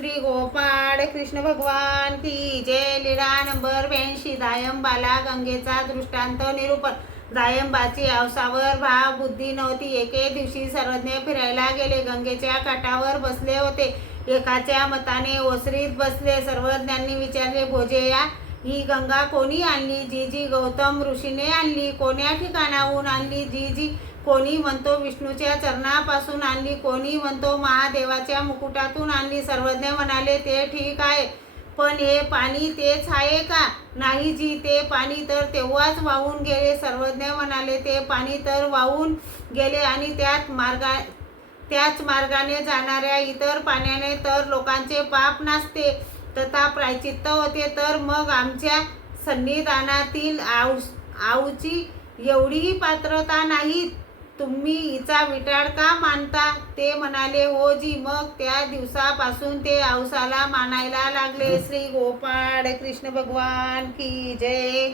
श्री गोपाळ कृष्ण भगवान की जय. लीळा नंबर 82. दायंबाला गंगेचा दृष्टांत निरूपण. दायंबाची औसावर भाव बुद्धी नव्हती. एके दिवशी सर्वज्ञ फिरायला गेले. गंगेच्या काठावर बसले होते. एकाच्या मताने ओसरीत बसले. सर्वज्ञांनी विचारले, भोजेया, ही गंगा कोणी आणली? जी गौतम ऋषीने आणली. कोण्या ठिकाणाहून आणली? जी कोणी म्हणतो विष्णूच्या चरणापासून आणली. कोणी म्हणतो महादेवाच्या मुकुटातून आणली. सर्वज्ञ म्हणाले, ते ठीक आहे, पण हे पाणी तेच आहे का? नाही जी, ते पाणी तर तेव्हाच वाहून गेले. सर्वज्ञ म्हणाले, ते पाणी तर वाहून गेले आणि त्याच मार्गाने जाणाऱ्या इतर पाण्याने तर लोकांचे पाप नासते तथा प्रायचित्त होते, तर मग आमच्या सन्निधानातील आऊची एवढीही पात्रता नाही, तुम्ही हिचा विटाळ का मानता? ते म्हणाले, हो जी. मग त्या दिवसापासून ते औसाला मानायला लागले. श्री गोपाळ कृष्ण भगवान की जय.